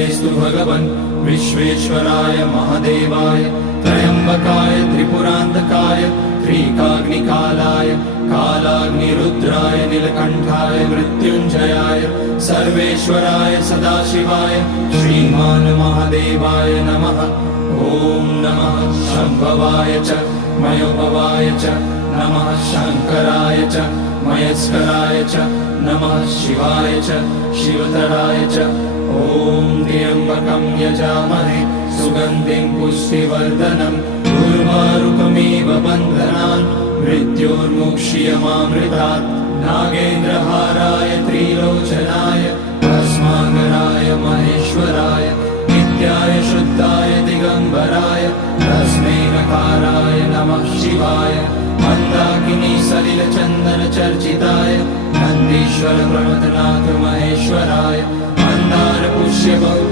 स्तु भगवन् विश्वेश्वराय महादेवाय त्र्यम्बकाय त्रिपुरान्तकाय त्रिकाग्निकालाय कालाग्निरुद्राय नीलकण्ठाय मृत्युञ्जयाय सर्वेश्वराय सदाशिवाय श्रीमान् महादेवाय नमः। ॐ नमः शम्भवाय च मयोभवाय च नमः शङ्कराय च मयस्कराय च नमः शिवाय च शिवतराय च। ॐ त्र्यम्बकं यजामहे सुगन्धिं पुष्टिवर्धनम् उर्वारुकमिव बन्धनान् मृत्योर्मुक्ष्यमामृतात्। नागेन्द्रहाराय त्रिलोचनाय भस्माकराय महेश्वराय नित्याय शुद्धाय दिगम्बराय तस्मै नकाराय नमः शिवाय। मन्दाकिनी सलिलचन्दन चर्चिताय नन्दीश्वर प्रमथनाथ महेश्वराय मंदार पुष्य